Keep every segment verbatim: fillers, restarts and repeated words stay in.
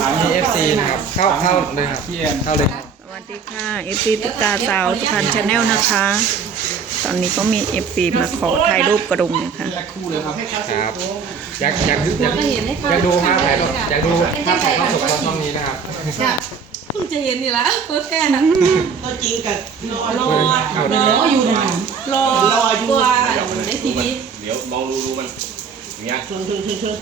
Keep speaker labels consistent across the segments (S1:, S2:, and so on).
S1: มีเอฟซีนะครับเข้าเข้าเลยครับเข้าเลยครับ
S2: สวัสดีค่ะเอฟซีตุ๊กตาสาวสุพรรณชาแนลนะคะ ตอนนี้ก็มีเอฟซีมาขอถ่ายรูปกระดุมนะคะ
S1: ครับอยากอยากอยากอยากดูภาพถ่ายรูปอยากดูภาพถ่ายทอดสดตอนช่องนี้นะครับ
S3: เพิ่งจะเห็นนี่ละเพื่อแค่นั้น
S4: ตัวจริงกับรอรอ
S3: รออยู่นะรอตัวในทีวี
S5: เดี๋ยวมองดูดูมันอย่างเงี้ย
S4: ชนชนชนชน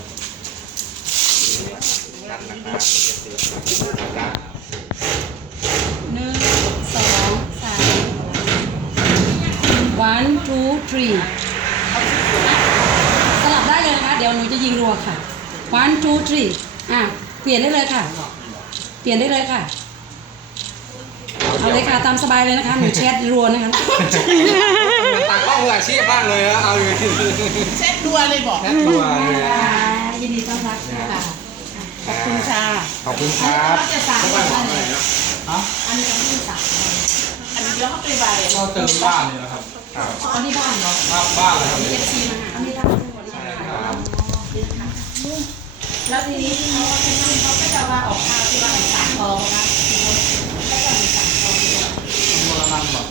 S3: หนึ่งสองสาม one two three สลับได้เลยนะคะเดี๋ยวหนูจะยิงรัวค่ะ one two three อ่ะเปลี่ยนได้เลยค่ะเปลี่ยนได้เลยค่ะเอาเลยค่ะตามสบายเลยนะคะหนูแชทรัวนะคะ
S1: ต่างกล้องมืออาชีพบ้างเลยนะเอาเลย
S4: เช็ดดัวเลยบอก
S1: แค่ตัวเลย
S3: ยินดีต้อนรับค่ะขอบคุณค่ะ
S1: ขอบคุณครับ
S3: จะสั่งอะไรนะอันนี้ต้องที่สั่ง
S4: อันนี้แล้วเขาไปใบ
S1: ก็เติมบ้านนี่นะครับ
S3: อันนี้บ้านเหรอ
S1: บ้านเลยครับ
S3: เอฟซีมาอันนี้บ้านใช่ครับแล้วทีนี้เขาเขาก็จะว่าออกข้าวที่ว่าสามทองนะแล้วก็มีสามทอง
S1: มรณะแบบ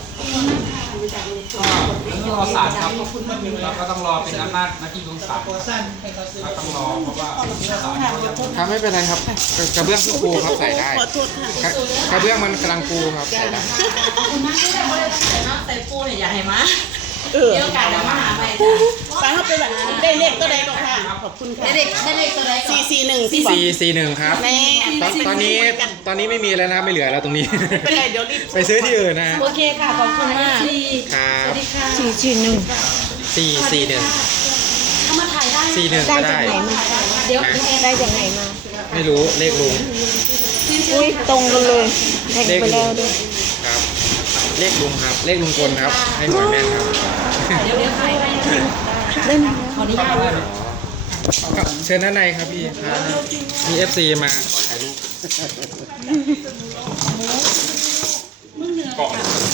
S1: ต้องรอศาลครับเราก็ต้องรอเป็นอำนาจหน้าที่ของศาลเราต้องรอเพราะว่าศาลครับไม่เป็นไรครับกระเบื้องที่ปูครับใส่ได้กระเบื้องมันกำลังปูครับใส่ได้
S3: ขอบคุณมากที่ได้บริการเนาะใส่ปูเนี่ยอยากให้มาเออเดี๋ยวกันเดี๋ยวมาหาใหม่จ้ะ
S4: ไปเขาไปแบบได้เลขก็ได้หรอกค่ะขอบคุณค่ะ
S3: ได้เลขได้เลขตัวใด
S4: สี่สี่หนึ่ง
S1: สี่สี่หนึ่งครับตอนนี้ตอนนี้ไม่มีแล้วนะไม่เหลือแล้วตรงนี้
S4: เป็นไรเดี๋ยวรีบ
S1: ไปซื้อที่อื่นนะ
S3: โอเคค่ะขอบคุณมาก
S1: ครับ
S3: สวัสดีค่ะ
S2: สี่สี่หนึ่ง
S1: สี่สี่หนึ่ง
S3: เอามาถ่ายได้
S1: สี่หนึ่ง
S2: ได้
S1: ก็ได้
S2: จากไหนมา
S3: เดี๋ยว
S2: ได้จากไหนมา
S1: ไม่รู้เลขลุง
S2: อุ้ยตรงกันเลยแทงไปแล้วด้วย
S1: ครับเลขลุงครับเลขลุงกลครับให้หน่อยแม่ครับ
S3: เดี๋ยวเดี๋ยวถ่ายได้
S2: เล่น
S3: ขออนุญาต
S1: เชิญด้านในครับพี่ครับมีเอฟซีมาขอถ่ายรูป
S3: เกาะ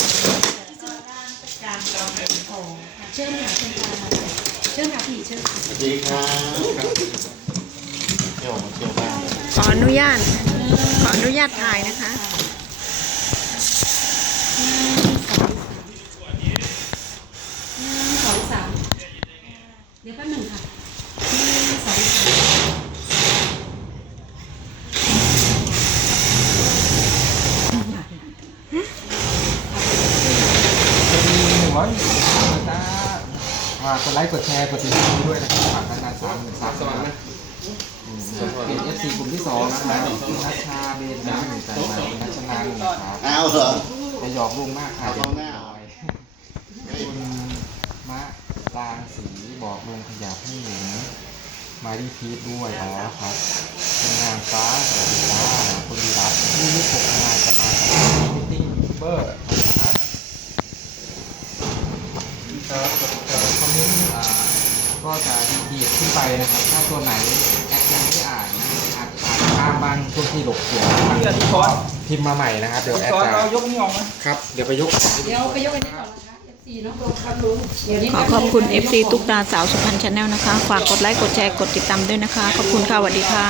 S3: เชิญค่ะเชิญค่ะพี่เชิญ
S5: สวัสดีครับเที่ยวมาเที่ยวบ้าน
S2: ขออนุญาตขออนุญาตถ่ายนะคะ
S3: สองสามเดี๋ยวแป๊บหนึ่งค่ะหนึ่งสองสาม
S1: หัวจ้าฝากกดไลค์กดแชร์กดติดตามด้วยนะครับฝากกันนานสามหมื่นสามสวัสดีเป็นเอฟซีกลุ่มที่สองนะครับคุณนัชชาเบนนะหนึ่งใจมาคุณนัชนันครับ
S5: เอาเหรอ
S1: จะหยอกลุงมากค่ะ
S5: เอาหน้า
S1: คุณมะลางสีบอกลุงขยับให้หญิงมาดีพีทด้วยอ๋อครับเป็นงานฟ้าสวัสดีค่ะคุณวีรัตน์ที่ยี่สิบหกนายจะมากับมิติ้งยูทูบเบอร์ครับคอมเมนต์ก็จะดีดขึ้นไปนะครับถ้าตัวไหนแอดยังไม่อ่านอาจอ่านข้ามบางช่วงที่หลบเสียงพิมพ์มาใหม่นะครับเดี๋ยวแอดจะยกนี่ออกนะครับเดี๋ยวไปยก
S3: เดี๋ยวไปยกอันนี้ก่อนนะคะเอฟซีเนาะครับลุงเดี๋ยวนี้
S2: ขอขอบคุณ เอฟ ซี ตุ๊กตาสาวสุพรรณชาแนลนะคะฝากกดไลค์กดแชร์กดติดตามด้วยนะคะขอบคุณค่ะสวัสดีค่ะ